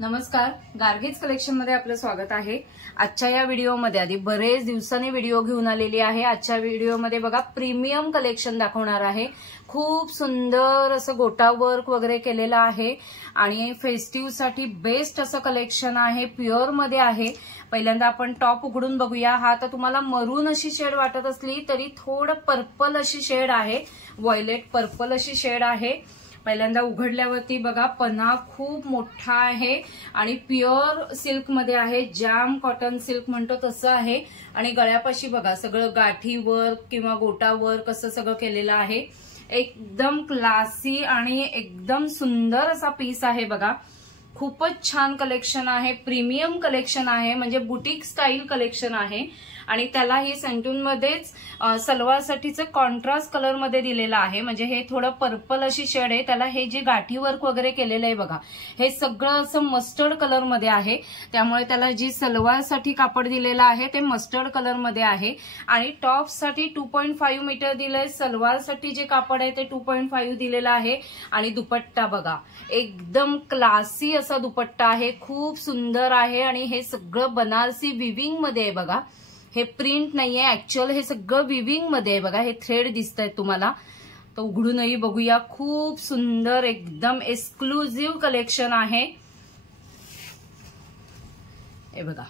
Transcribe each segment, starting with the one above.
नमस्कार, गार्गीज कलेक्शन मध्ये आपलं स्वागत आहे। आजच्या या व्हिडिओमध्ये आधी बरेच दिवसांनी व्हिडिओ घेऊन आलेली आहे। आजच्या व्हिडिओमध्ये बघा प्रीमियम कलेक्शन दाखवणार आहे। खूप सुंदर असं गोटा वर्क वगैरे केलेलं आहे आणि फेस्टिव्ह साठी बेस्ट असं कलेक्शन आहे। प्युअर मध्ये आहे। पहिल्यांदा आपण टॉप उघडून बघूया। हा तर तुम्हाला मरून अशी शेड वाटत असली तरी थोडं पर्पल अशी शेड आहे, व्हायलेट पर्पल अशी शेड आहे। पहिल्यांदा उघडल्यावरती बघा पन्हा खूप मोठा आहे आणि प्युअर सिल्क मध्ये आहे, जॅम कॉटन सिल्क म्हणतो तसं आहे। आणि गळ्यापाशी बघा सगळं गाठी वर्क किंवा गोटा वर्क असं सगळं केलेलं आहे। एकदम क्लासी आणि एकदम सुंदर असा पीस आहे बघा। खूपच छान कलेक्शन आहे, प्रीमियम कलेक्शन आहे, म्हणजे बुटीक स्टाईल कलेक्शन आहे। आणि त्याला ही सेंटून मध्येच सलवार साठीचं कॉन्ट्रास्ट कलर मध्ये दिलेलं आहे, म्हणजे हे थोडं पर्पल अशी शेड आहे। त्याला हे जे गाठी वर्क वगैरे केलेलं आहे बघा, हे सगळं असं मस्टर्ड कलर मध्ये आहे, त्यामुळे त्याला जी सलवार साठी कापड दिलेलं आहे ते मस्टर्ड कलर मध्ये आहे। आणि टॉप साठी 2.5 मीटर दिलंय, सलवार साठी जे कापड आहे ते 2.5 दिलेलं आहे। आणि दुपट्टा बघा एकदम क्लासी असा दुपट्टा आहे, खूप सुंदर आहे। आणि हे सगळं बनारसी विविंग मध्ये आहे बघा, हे प्रिंट नाहीये, ऍक्च्युअल हे सगळं विविंग मध्ये आहे बघा। हे थ्रेड दिसतायत तुम्हाला, तर उघडूनही बघूया। खूप सुंदर एकदम एक्सक्लुझिव्ह कलेक्शन आहे हे बघा,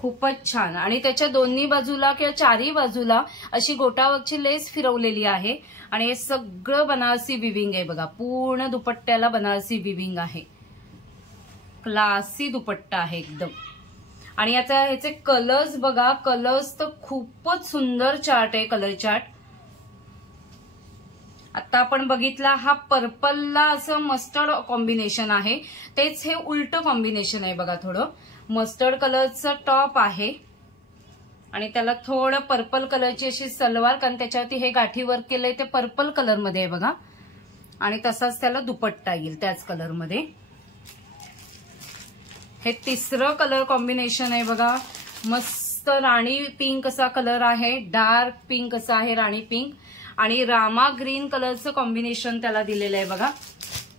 खूपच छान। आणि त्याच्या दोन्ही बाजूला किंवा चारही बाजूला अशी गोटावर्कची लेस फिरवलेली आहे। आणि हे सगळं बनारसी विविंग आहे बघा, पूर्ण दुपट्ट्याला बनारसी विविंग आहे, क्लासी दुपट्टा आहे एकदम। आणि आता ह्याचे कलर्स बघा, कलर्स तर खूपच सुंदर चार्ट आहे, कलर चार्ट। आता आपण बघितला हा पर्पलला असं मस्टर्ड कॉम्बिनेशन आहे, तेच हे उलट कॉम्बिनेशन आहे बघा। थोडं मस्टर्ड कलरचं टॉप आहे आणि त्याला थोडं पर्पल कलरची अशी सलवार, कारण त्याच्यावरती हे गाठी वर्क केलंय ते पर्पल कलर मध्ये आहे बघा। आणि तसाच त्याला दुपट्टा येईल त्याच कलर मध्ये। हे तिसरं कलर कॉम्बिनेशन आहे बघा, मस्त राणी पिंक असा कलर आहे, डार्क पिंक असा आहे राणी पिंक। आणि रामा ग्रीन कलरचं कॉम्बिनेशन त्याला दिलेलं आहे बघा।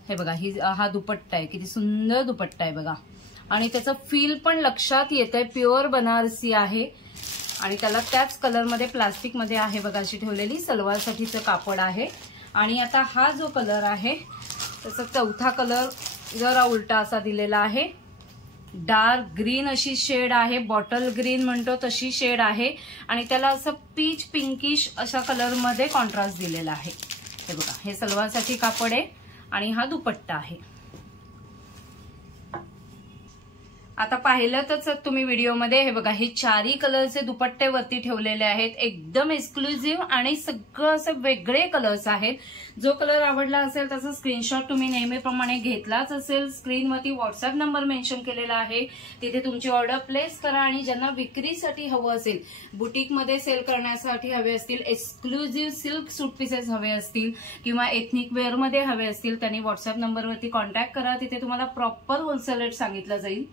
हे बघा हा दुपट्टा आहे, किती सुंदर दुपट्टा आहे बघा। आणि त्याचं फील पण लक्षात येत आहे, प्युअर बनारसी आहे। आणि त्याला त्याच कलर मध्ये प्लास्टिक मध्ये आहे बघा अशी ठेवलेली, सलवार साठीचं कापड आहे। आणि आता हा जो कलर आहे त्याचा चौथा कलर जरा उलटा असा दिलेला आहे, डार्क ग्रीन अशी शेड आहे, बॉटल ग्रीन म्हणतो तशी शेड आहे। आणि त्याला असं पीच पिंकिश अशा कलर मध्ये कॉन्ट्रास्ट दिलेला आहे। हे बघा हे सलवार साठी कापड आहे आणि हा दुपट्टा आहे। आता पाहिलं तर तुम्ही व्हिडिओमध्ये हे बघा, हे चारही कलरचे दुपट्टे वरती ठेवलेले आहेत, एकदम एक्सक्लुझिव्ह आणि सगळं असं वेगळे कलर्स आहेत। जो कलर आवडला असेल त्याचा स्क्रीनशॉट तुम्ही नेहमीप्रमाणे घेतलाच असेल। स्क्रीनवरती व्हॉट्सअप नंबर मेन्शन केलेला आहे, तिथे तुमची ऑर्डर प्लेस करा। आणि ज्यांना विक्रीसाठी हवं असेल, बुटीकमध्ये सेल करण्यासाठी हवे असतील, एक्सक्लुझिव्ह सिल्क सूट पीसेस हवे असतील किंवा एथनिक वेअर मध्ये हवे असतील, त्यांनी व्हॉट्सअप नंबरवरती कॉन्टॅक्ट करा, तिथे तुम्हाला प्रॉपर होलसेल रेट सांगितलं जाईल।